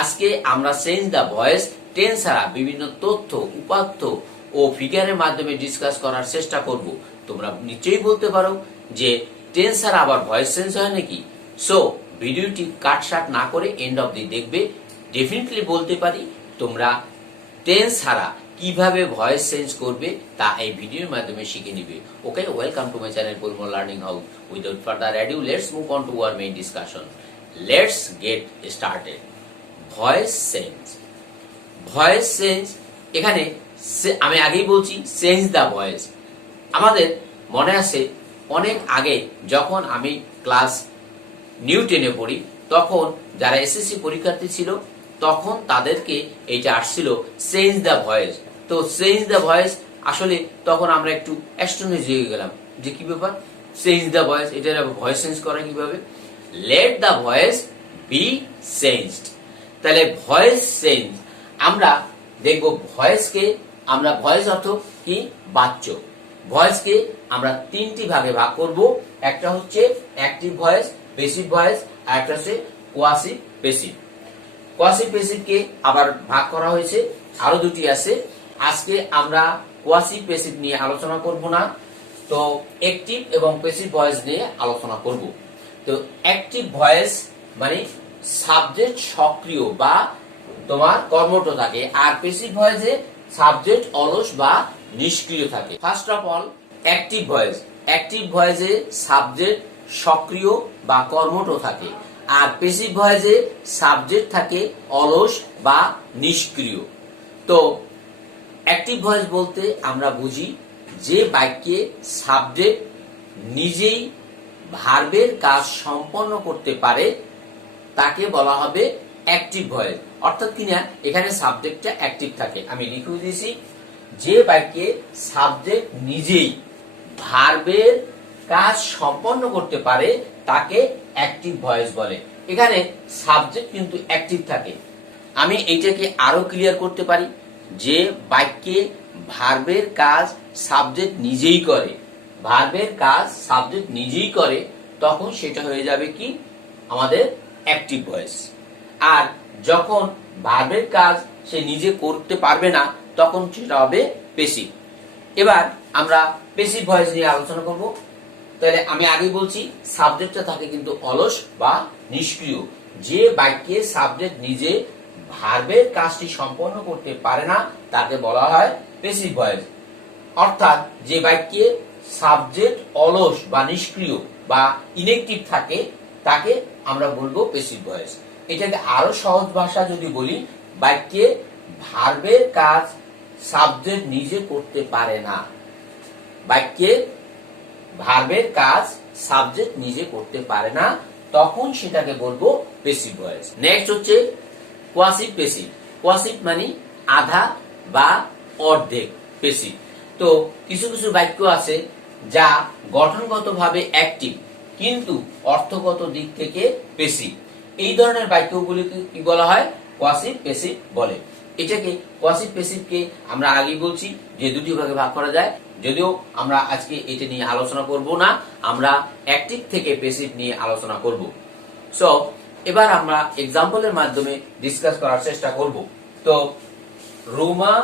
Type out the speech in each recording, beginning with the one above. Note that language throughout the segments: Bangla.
আজকে আমরা চেঞ্জ দ্য ভয়েস টেন্স ছাড়া বিভিন্ন তথ্য, উপাত্ত ও ফিগারের মাধ্যমে ডিসকাস করার চেষ্টা করব। তোমরা নিশ্চয়ই বলতে পারো যে টেন্স ছাড়া আবার ভয়েস চেঞ্জ হয় নাকি? সো ভিডিওটি কাটছাট না করে এন্ড অব দি দেখবে। ডেফিনেটলি বলতে পারি তোমরা টেন্স ছাড়া কিভাবে ভয়েস চেঞ্জ করবে তা এই ভিডিওর মাধ্যমে শিখে নিবে। Okay, welcome to my channel Parimal learning house. Without further adieu, let's move on to our main discussion. Let's get started. Voice change. Voice change, এখানে আমি আগেই বলছি চেঞ্জ দ্য ভয়েস। আমাদের মনে আছে অনেক আগে যখন আমি ক্লাস নিউ 10-এ পড়ি, তখন যারা এসএসসি পরীক্ষার্থী ছিল তখন তাদেরকে এইটা আসছিল চেঞ্জ দ্য ভয়েস। তো চেঞ্জ দ্য ভয়েস আসলে তখন আমরা একটু অ্যাস্টনিশ হয়ে গেলাম যে কি ব্যাপার, চেঞ্জ দ্য ভয়েস, এটার ভয়েস চেঞ্জ করা কিভাবে? Let the voice be changed. তাহলে ভয়েস চেঞ্জ আমরা দেখব। ভয়েসকে আমরা, ভয়েস অর্থ কি? বাচ্য। ভয়েসকে আমরা তিনটি ভাগে ভাগ করব। একটা হচ্ছে অ্যাক্টিভ ভয়েস, প্যাসিভ ভয়েস, আর একটা হচ্ছে কোয়াসিভ প্যাসিভ। কোয়াসিভ প্যাসিভকে আবার ভাগ করা হয়েছে, আরো দুটি আছে। আজকে আমরা কোয়াসিভ প্যাসিভ নিয়ে আলোচনা করব না, তো অ্যাক্টিভ এবং প্যাসিভ ভয়েস নিয়ে আলোচনা করব। তো অ্যাক্টিভ ভয়েস মানে সাবজেক্ট সক্রিয় বা তোমার কর্মঠ থাকে, আর প্যাসিভ ভয়েসে সাবজেক্ট অলস বা নিষ্ক্রিয় থাকে। First of all active voice. অ্যাক্টিভ ভয়েসে সাবজেক্ট সক্রিয় বা কর্মঠ থাকে, আর প্যাসিভ ভয়েসে সাবজেক্ট থাকে অলস বা নিষ্ক্রিয়। তো অ্যাক্টিভ ভয়েস বলতে আমরা বুঝি যে বাক্যে সাবজেক্ট নিজেই ভার্বের কাজ সম্পন্ন করতে পারে তাকে বলা হবে অ্যাক্টিভ ভয়েস। অর্থাৎ কিনা এখানে সাবজেক্টটা অ্যাক্টিভ থাকে। আমি লিখে দিয়েছি যে বাক্যে সাবজেক্ট নিজেই ভার্বের কাজ সম্পন্ন করতে পারে তাকে অ্যাক্টিভ ভয়েস বলে। এখানে সাবজেক্ট কিন্তু অ্যাক্টিভ থাকে। আমি এইটাকে আরো ক্লিয়ার করতে পারি যে বাক্যে ভার্বের কাজ সাবজেক্ট নিজেই করে, ভার্বের কাজ সাবজেক্ট নিজেই করে, তখন সেটা হয়ে যাবে কি? আমাদের অ্যাক্টিভ ভয়েস। আর যখন ভার্বের কাজ সে নিজে করতে পারবে না তখন সেটা হবে প্যাসিভ। এবার আমরা প্যাসিভ ভয়েস নিয়ে আলোচনা করব। তাহলে আমি আগে বলছি সাবজেক্টটা থাকে কিন্তু অলস বা নিষ্ক্রিয়। যে বাক্যে সাবজেক্ট নিজে ভার্বের কাজটি সম্পন্ন করতে পারে না তাকে বলা হয় প্যাসিভ ভয়েস। অর্থাৎ যে বাক্যে সাবজেক্ট অলস বা নিষ্ক্রিয় বা ইনঅ্যাক্টিভ থাকে তাকে আমরা বলবো প্যাসিভ ভয়েস। এটাকে আরো সহজ ভাষা যদি বলি, বাক্যে ভার্বের কাজ সাবজেক্ট নিজে করতে পারে না, বাক্যে ভার্বের কাজ সাবজেক্ট নিজে করতে পারে না, তখন সেটাকে বলবো প্যাসিভ ভয়েস। নেক্সট হচ্ছে কোয়াসিভ প্যাসিভ। কোয়াসিভ মানে আধা বা অর্ধেক প্যাসিভ। তো কিছু কিছু বাক্য আছে যা গঠনগতভাবে অ্যাক্টিভ কিন্তু অর্থগত দিক থেকে প্যাসিভ। এই ধরনের বাক্যগুলিকে কি বলা হয়? কোয়াসিভ প্যাসিভ বলে। এটাকে কোয়াসিভ প্যাসিভকে আমরা আগেই বলছি যে দুটি ভাগে ভাগ করা যায়, যদিও আমরা আজকে এটা নিয়ে আলোচনা করব না, আমরা অ্যাক্টিভ থেকে প্যাসিভ নিয়ে আলোচনা করব। সো এবার আমরা এক্সাম্পলের মাধ্যমে ডিসকাস করার চেষ্টা করব। তো রুমা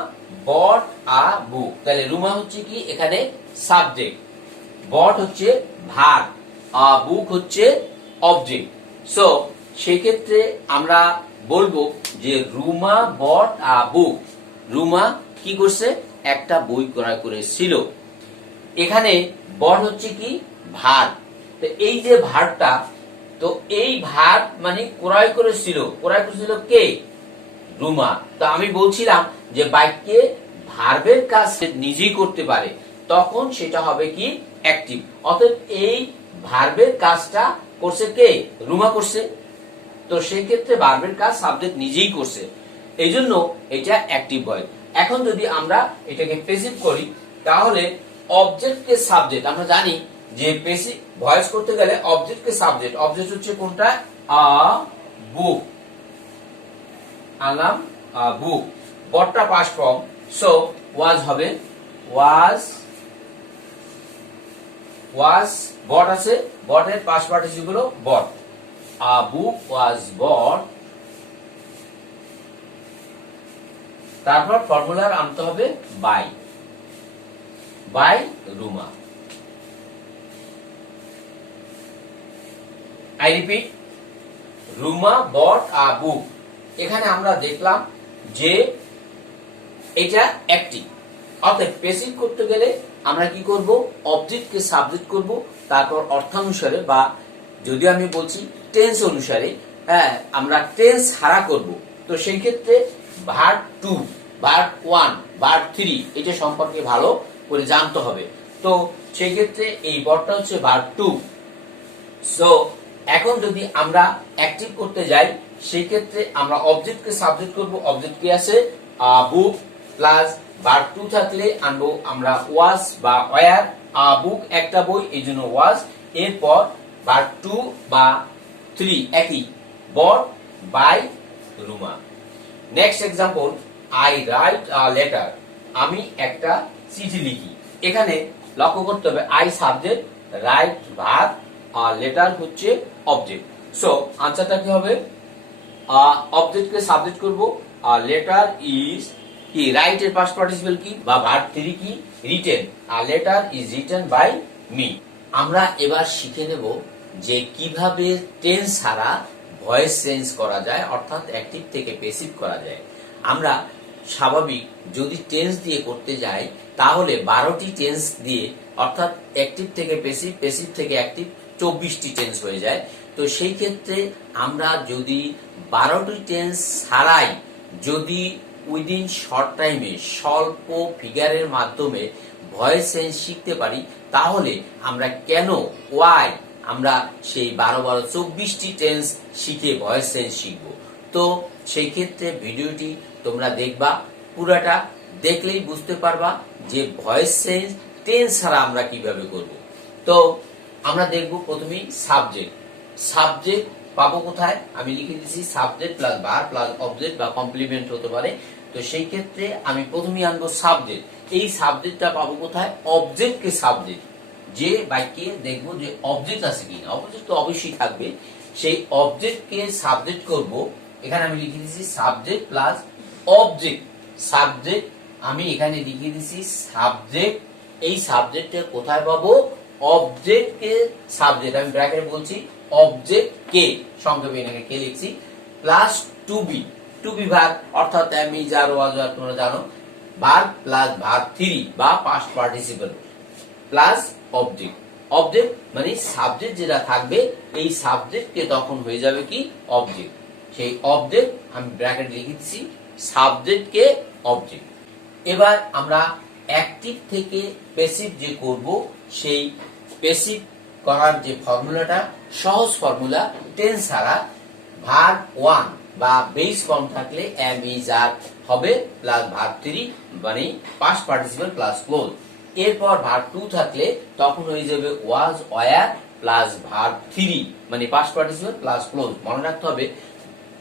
বট আ বুক। তাহলে রুমা হচ্ছে কি? এখানে সাবজেক্ট, বট হচ্ছে ভার্ব, আ বুক হচ্ছে অবজেক্ট। সো সেক্ষেত্রে আমরা বলবো যে রুমা বট আ বুক। রুমা কি করছে? একটা বই ক্রয় করেছিল। এখানে বট হচ্ছে কি? ভার্ব। তো এই যে ভার্বটা, তো এই ভার্ব মানে ক্রয় করেছিল। ক্রয় করেছিল কে? রুমা। তো আমি বলছিলাম যে বাক্যে ভার্বের কাজ নিজেই করতে পারে তখন সেটা হবে কি? অ্যাক্টিভ। অতএব এই ভার্বের কাজটা করছে কে? রুমা করছে। তো সেই ক্ষেত্রে ভার্বের কাজ সাবজেক্ট নিজেই করছে, এই জন্য এটা অ্যাক্টিভ ভয়েস। এখন যদি আমরা এটাকে প্যাসিভ করি তাহলে অবজেক্টকে সাবজেক্ট, আমরা জানি যে প্যাসিভ ভয়েস করতে গেলে অবজেক্টকে সাবজেক্ট, অবজেক্ট হচ্ছে কোনটা? আ বুক। আনলাম আ বুক, বটটা পাস্ট ফর্ম, সো ওয়াজ হবে ওয়াজ। ওয়াজ বট আছে, বটের পাস্ট পার্টিসিপল হলো বট। A book was bought তারপর ফর্মুলার আনতে হবে by Ruma. I repeat, Ruma bought a book. এখানে আমরা দেখলাম যে এটা অ্যাক্টিভ, অর্থাৎ প্যাসিভ করতে গেলে আমরা কি করব, অবজেক্টকে সাবজেক্ট করব, তারপর অর্থানুসারে বা যদি আমি বলছি টেন্স অনুসারে, হ্যাঁ আমরা টেন্স হারা করব। তো সেই ক্ষেত্রে ভার্ব 2, ভার্ব 1, ভার্ব 3 এটা সম্পর্কে ভালো করে জানতে হবে। তো সেই ক্ষেত্রে এই বটটা হচ্ছে ভার্ব 2। সো এখন যদি আমরা অ্যাক্টিভ করতে যাই সেই ক্ষেত্রে আমরা অবজেক্টকে সাবজেক্ট করব। অবজেক্ট কি আছে, বুক প্লাস ভার্ব 2 থাকলে আনবো আমরা ওয়াজ বা ওয়্যার। বুক একটা বই, এই জন্য ওয়াজ। এরপর ভার্ব 2 বা 3 একই, bought by Ruma. Next example, I write a letter. আমি একটা চিঠি লিখি। এখানে লক্ষ্য করতে হবে আই সাবজেক্ট, রাইট ভার্ব, আর লেটার হচ্ছে অবজেক্ট। সো আনসারটা কি হবে, অবজেক্টকে সাবজেক্ট করব, আর লেটার ইজ কি, রাইট এর পাস্ট পার্টিসিপল কি বা ভার্ব 3 কি, রিটেন। আর letter is written by me. আমরা এবার শিখে নেব যে কিভাবে টেন্স ছাড়া ভয়েস চেঞ্জ করা যায়, অর্থাৎ অ্যাক্টিভ থেকে প্যাসিভ করা যায়। আমরা স্বাভাবিক যদি টেন্স দিয়ে করতে যাই তাহলে 12টি টেন্স দিয়ে, অর্থাৎ অ্যাক্টিভ থেকে প্যাসিভ, প্যাসিভ থেকে অ্যাক্টিভ, 24টি টেন্স হয়ে যায়। তো সেই ক্ষেত্রে আমরা যদি 12টি টেন্স ছাড়াই যদি উইদিন শর্ট টাইমে স্বল্প ফিগারের মাধ্যমে ভয়েস চেঞ্জ শিখতে পারি, তাহলে আমরা কেন ওয়াই আমরা সেই 12-12-24টি টেন্স শিখে ভয়েস চেঞ্জ শিখব। তো সেই ক্ষেত্রে ভিডিওটি তোমরা দেখবা, পুরাটা দেখলেই বুঝতে পারবা যে ভয়েস চেঞ্জ টেন্স ছাড়া আমরা কিভাবে করব। তো আমরা দেখব প্রথমেই সাবজেক্ট। সাবজেক্ট পাবো কোথায়, আমি লিখে দিচ্ছি subject plus verb plus object বা কমপ্লিমেন্ট হতে পারে। তো সেই ক্ষেত্রে আমি প্রথমেই আনবো সাবজেক্ট। এই সাবজেক্টটা পাবো কোথায়, অবজেক্টকে সাবজেক্ট, যে বাক্যে দেখবো যে অবজেক্ট আছে কিনা, অবজেক্ট তো অবশ্যই থাকবে, সেই অবজেক্টকে সাবজেক্ট করব। এখানে আমি লিখে দিচ্ছি সাবজেক্ট প্লাস অবজেক্ট। সাবজেক্ট আমি এখানে লিখে দিচ্ছি সাবজেক্ট, এই সাবজেক্টে কোথায় পাবো, অবজেক্টকে সাবজেক্ট, আমি ব্র্যাকেটে বলছি অবজেক্ট কে, সংক্ষেপে এখানে কে লিখছি, plus to be, to be verb অর্থাৎ আমি যার ওয়াজ তোমরা জানো, ভার্ব প্লাস ভার্ব 3 বা past participle plus object. Object মানে সাবজেক্ট যেটা থাকবে, এই সাবজেক্টকে তখন হয়ে যাবে কি, অবজেক্ট। সেই অবজেক্ট আমি ব্র্যাকেট লিখে দিচ্ছি সাবজেক্টকে অবজেক্ট। এবার আমরা অ্যাক্টিভ থেকে প্যাসিভ যে করব, সেই প্যাসিভ করার যে ফর্মুলাটা সহজ ফর্মুলা, টেন্স ছাড়া ভার্ব 1 বা বেস ফর্ম থাকলে এম ইজ আর হবে প্লাস ভার্ব 3 মানে পাস্ট পার্টিসিপল প্লাস ক্লোজ। এরপর ভার্ব 2 থাকলে তখন হয়ে যাবে ওয়াজ ওয়্যার প্লাস ভার্ব 3 মানে পাস্ট পার্টিসিপল প্লাস ক্লোজ। মনে রাখতে হবে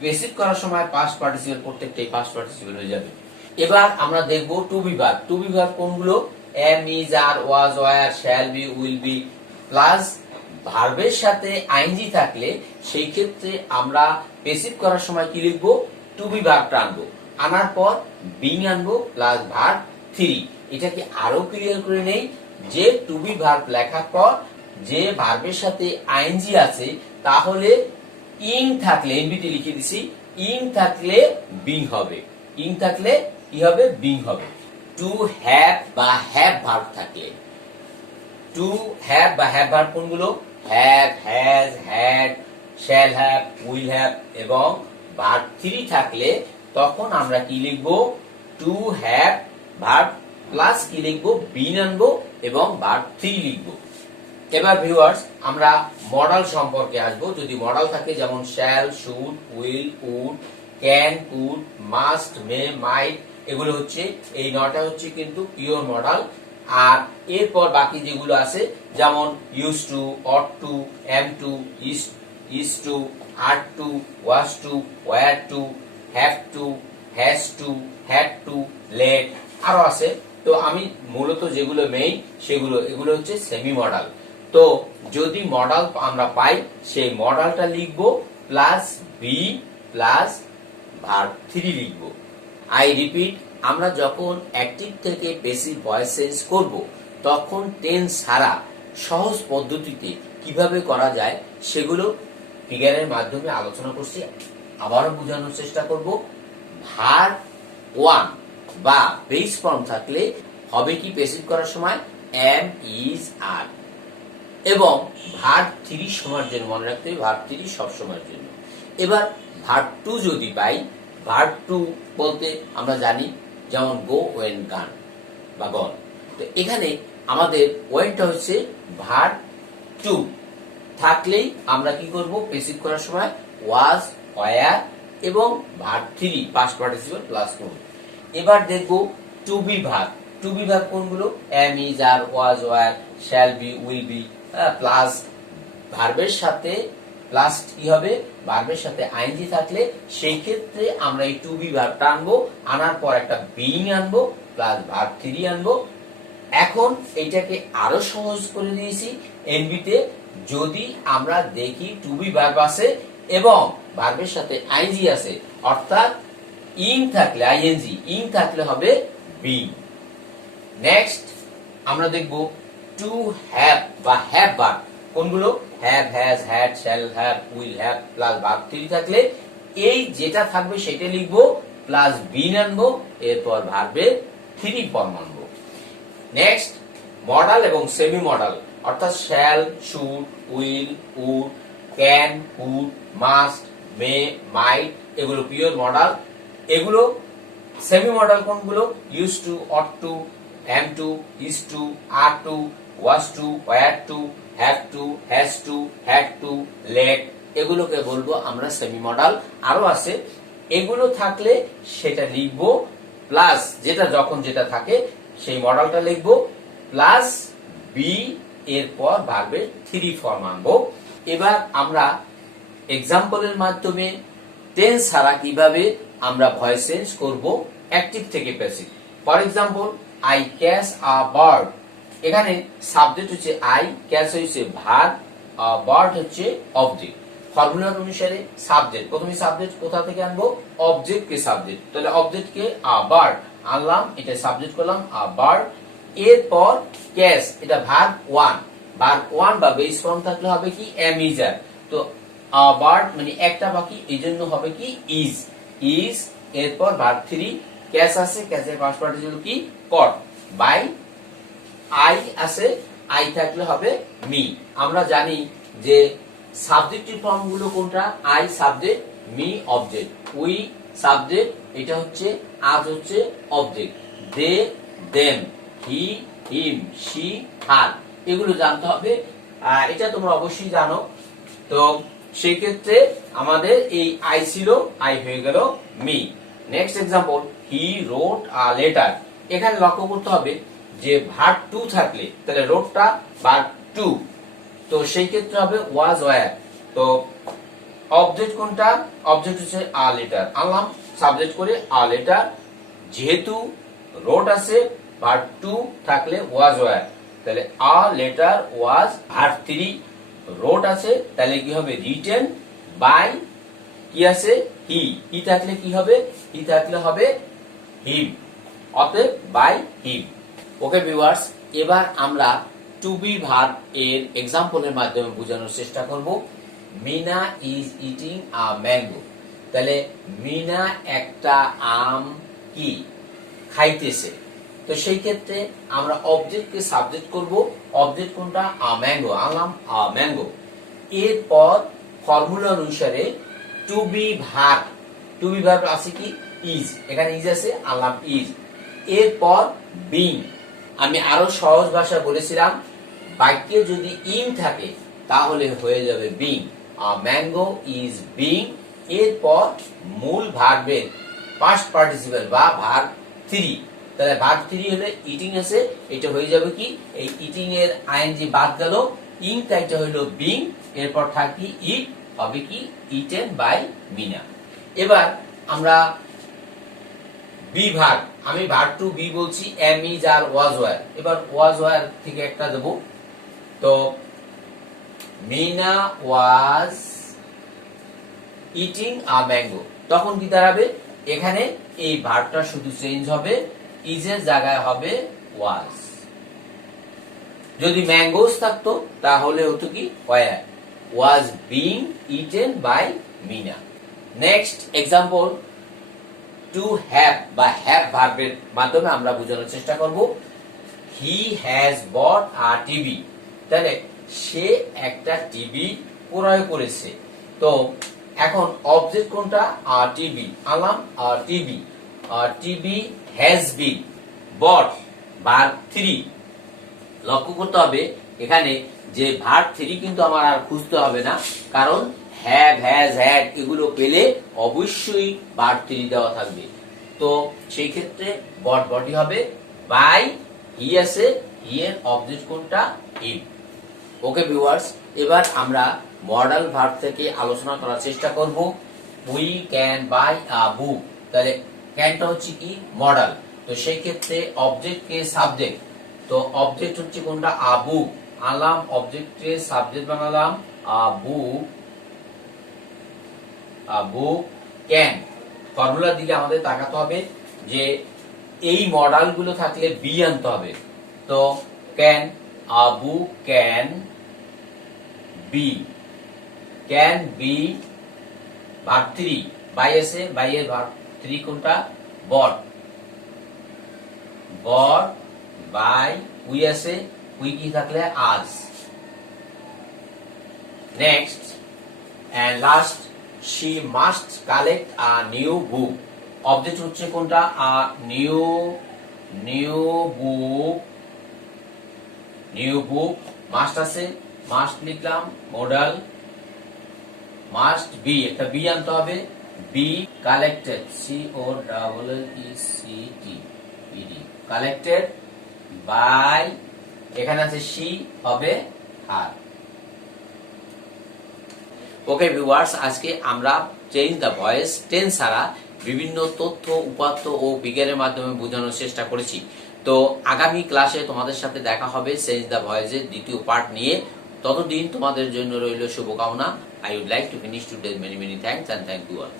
প্যাসিভ করার সময় পাস্ট পার্টিসিপল প্রত্যেকটাই পাস্ট পার্টিসিপল হয়ে যাবে। এবার আমরা দেখব to be verb. To be verb কোনগুলো, am is are was were shall be will be plus ভার্বের সাথে আইএনজি থাকলে সেই ক্ষেত্রে আমরা প্যাসিভ করার সময় কি লিখব, টু বি ভার্বটা আনবো, আনার পর বিং আনবো প্লাস ভার্ব 3। এটাকে আরো ক্লিয়ার করে নেই যে টু বি ভার্ব লেখার পর যে ভার্বের সাথে আইএনজি আছে তাহলে ইং থাকলে, এনবিটি লিখে দিছি, ইং থাকলে বিং হবে, ইং থাকলে কি হবে, বিং হবে। টু হ্যাভ বা হ্যাভ ভার্ব থাকলে, টু হ্যাভ বা হ্যাভ ভার্ব কোনগুলো, have, has, had, shall have, will have এবং ভার্ব 3 থাকলে তখন আমরা কি লিখব, টু হ্যাভ ভার্ব প্লাস কি লিখব, বিন আনবো এবং ভার্ব 3 লিখব। এবার ভিউয়ার্স আমরা মডাল সম্পর্কে আসবো। যদি মডাল থাকে যেমন shall, should, will, would, can, could, must, may, might, এগুলো হচ্ছে এই 9টা হচ্ছে কিন্তু পিওর মডাল। আর এরপর বাকি যেগুলো আছে যেমন use to, ought to, am to, is to, are to, was to, were to, have to, has to, had to, let, আরো আছে। তো আমি মূলত যেগুলো মেইন সেগুলো, এগুলো হচ্ছে সেমি মডাল। তো যদি মডাল আমরা পাই সেই মডালটা লিখবো প্লাস বি প্লাস ভার্ব 3 লিখবো। আই রিপিট, আমরা যখন অ্যাক্টিভ থেকে প্যাসিভ ভয়েস চেঞ্জ করব তখন টেন্স ছাড়া সহজ পদ্ধতিতে কিভাবে করা যায় সেগুলো ফিগারের মাধ্যমে আলোচনা করছি। আবারও বোঝানোর চেষ্টা করব। ভার্ব ওয়ান বা বেস ফর্ম থাকলে হবে কি প্যাসিভ করার সময় এম, ইজ, আর, এবং ভার্ব থ্রি সময়ের জন্য মনে রাখতে হবে, ভার্ব থ্রি সব সময়ের জন্য। এবার ভার্ব টু যদি পাই, ভার্ব টু বলতে আমরা জানি যেমন গো, ওয়েন, গান বা গন। তো এখানে আমাদের ওয়েনটা হচ্ছে ভার্ব টু থাকলেই আমরা কি করব প্যাসিভ করার সময় ওয়াজ, ওয়ার এবং verb three past participle plus কোন। এবার দেখব to be verb. To be verb কোনগুলো? Am, is, are, was, were, shall be, will be plus ভার্বের সাথে প্লাস কি হবে ভার্বের সাথে আইএনজি থাকলে সেই ক্ষেত্রে আমরা এই টু বি ভার্বটা আনবো, আনার পর একটা বিইং আনবো প্লাস ভার্ব থ্রি আনবো। এখন এইটাকে আরো সহজ করে দিয়েছি এনবিতে। যদি আমরা দেখি টু বি ভার্ব আছে এবং ভার্বের সাথে আইএনজি আছে, অর্থাৎ ইং থাকলে আইএনজি, ইং থাকলে হবে বিং। নেক্সট আমরা দেখব টু হ্যাভ বা হ্যাভ ভার্ব কোনগুলো? Have, has, had, shall have, will have plus verb three থাকলে এই যেটা থাকবে সেটা লিখবো প্লাস বিন আনবো, এরপর ভার্বের থ্রি ফর্ম আনবো। নেক্সট মডাল এবং সেমি মডাল, অর্থাৎ shall, should, will, would, can, could, must, may, might এগুলো পিওর মডাল। এগুলো সেমি মডাল কোনগুলো? Use to, ought to, am to, is to, are to, was to, were to, have to, has to, had to, let এগুলোকে বলবো আমরা সেমি মডাল। আরো আছে, এগুলো থাকলে সেটা লিখবো প্লাস যেটা যখন যেটা থাকে সেই মডালটা লিখবো প্লাস বি, এরপর ভার্বের থ্রি ফর্ম আনবো। এবার আমরা এক্সাম্পলের মাধ্যমে টেন্স ছাড়া কিভাবে আমরা ভয়েস চেঞ্জ করব অ্যাক্টিভ থেকে passive. For example, I catch a bird। এখানে সাবজেক্ট হচ্ছে I, ক্যাচ হচ্ছে ভার্ব, বার্ড হচ্ছে অবজেক্ট। ফর্মুলার অনুসারে সাবজেক্ট, প্রথমে সাবজেক্ট কোথা থেকে আনবো? অবজেক্ট কে সাবজেক্ট, তাহলে অবজেক্ট কে আ বার্ড আনলাম, এটা সাবজেক্ট করলাম আ বার্ড। এরপর ক্যাচ, এটা ভার্ব ওয়ান, ভার্ব ওয়ান বা বেস ফর্ম থাকলে হবে কি এম, ইজ, আর। তো আ বার্ড মানে একটা বাকি, এই জন্য হবে কি ইজ, ইজ। এরপর ভার্ব থ্রি, ক্যাচ আছে, ক্যাচের পাস্ট পার্টিসিপল কি কট, বাই আই আছে, আই থাকলে হবে মি। আমরা জানি যে সাবজেক্টিভ ফর্ম গুলো কোনটা? I subject, me object, we subject, এটা হচ্ছে আজ হচ্ছে object, they, them, he, him, she, her এগুলো জানতে হবে। এটা তোমরা অবশ্যই জানো। তো সেই ক্ষেত্রে আমাদের এই আই ছিল, আই হয়ে গেল me. Next example, he wrote a letter. এখানে লক্ষ্য করতে হবে যে ভার্ব টু থাকলে তাহলে রোটটা ভার্ব টু, তো সেই ক্ষেত্রে হবে ওয়াজ, ওয়্যার। তো অবজেক্ট কোনটা? অবজেক্ট হচ্ছে আ লেটার, আনলাম সাবজেক্ট করে আ লেটার। যেহেতু রোট আছে, ভার্ব টু থাকলে ওয়াজ, ওয়্যার, তাহলে a letter was, verb three wrote আছে, তাহলে কি হবে রিটেন বাই কি আছে হি, হি থাকলে কি হবে? হি থাকলে হবে হিম, অতএব বাই হিম। ওকে ভিউয়ার্স, এবার আমরা টু বি ভার্ব এর এক্সাম্পলের মাধ্যমে বোঝানোর চেষ্টা করব। Meena is eating a mango. তাহলে মিনা একটা আম কি খাইতেছে। তো সেই ক্ষেত্রে আমরা অবজেক্টকে সাবজেক্ট করব। অবজেক্ট কোনটা? আ ম্যাঙ্গো, আনলাম আ ম্যাঙ্গো। এরপর ফর্মুলা অনুসারে to be verb, to be verb আছে কি ইজ, এখানে ইজ আছে, আনলাম ইজ। এরপর বিং, আমি আরো সহজ ভাষায় বলেছিলাম বাক্যে যদি ইন থাকে তাহলে হয়ে যাবে being, a mango is being. এরপর মূল ভার্বের পাস্ট পার্টিসিপল বা ভার্ব থ্রি, তাহলে ভার্ব থ্রি হলে ইটিং আছে, এটা হয়ে যাবে কি এই ইটিং এর আইএনজি বাদ গেল, ইং এটা হলো বিং, এরপর থাকি ইট, হবে কি ইটেন বাই মিনা। এবার আমরা বি ভার্ব, আমি ভার্ব টু বি বলছি am, is, are, was, were. এবার ওয়াজ, ওয়্যার থেকে একটা দেব। তো Meena was eating a mango, তখন কি দাঁড়াবে এখানে এই ভার্বটা শুধু চেঞ্জ হবে, ইজের জায়গায় হবে ওয়াজ। যদি ম্যাঙ্গোস থাকতো তাহলে হতো কি were, was being eaten by Meena. Next example, to have বা হ্যাভ ভার্বের মাধ্যমে আমরা বোঝানোর চেষ্টা করব। He has bot a TV, তাহলে সে একটা টিভি ক্রয় করেছে। তো এখন অবজেক্ট কোনটা? আ টিভি, আলাম a TV, TV has been bought verb 3। লক্ষ্য করতে হবে এখানে যে ভার্ব 3 কিন্তু আমার আর খুঁজতে হবে না, কারণ হ্যাভ, হ্যাজ, হ্যাড এগুলো পেলে অবশ্যই ভার্ব 3 দেওয়া থাকবে। তো সেই ক্ষেত্রে বট বডি হবে, বাই হি আছে, হি এর অবজেক্ট কোনটা? হিম। ওকে ভিউয়ার্স, এবার আমরা মডাল ভার্ব থেকে আলোচনা করার চেষ্টা করব। উই ক্যান বাই আ বুক, তাহলে ক্যানটা হচ্ছে কি মডাল, তো সেই ক্ষেত্রে অবজেক্ট কে সাবজেক্ট, তো অবজেক্ট হচ্ছে কোনটা? আ বুক, আলাম অবজেক্টে সাবজেক্ট বানালাম আ বুক, আ বুক ক্যান। ফর্মুলার দিকে আমাদের তাকাতে হবে যে এই মডাল গুলো থাকলে বি আনতে হবে। তো can, a book can be, can be verb 3, by আছে, বাই এর ভার্ব 3 কোনটা? বট, বট বাই উই আছে, উই কি থাকলে? আজ। Next and last, she must collect a new book, object হচ্ছে কোনটা? A new, new book, new book, must আছে, মাস্ট লিখলাম মডাল, মাস্ট বি, একটা বি আনতে হবে, be collected, C O double L E C T E D, collected by, এখানে আছে she হবে হার। ওকে ভিউয়ার্স, আজকে আমরা চেঞ্জ দ্য ভয়েস টেন্স ছাড়া বিভিন্ন তথ্য, উপাত্ত ও ফিগারের মাধ্যমে বোঝানোর চেষ্টা করেছি। তো আগামী ক্লাসে তোমাদের সাথে দেখা হবে চেঞ্জ দ্য ভয়েসের দ্বিতীয় পার্ট নিয়ে। ততদিন তোমাদের জন্য রইল শুভকামনা। I would like to finish today, many many thanks and thank you all.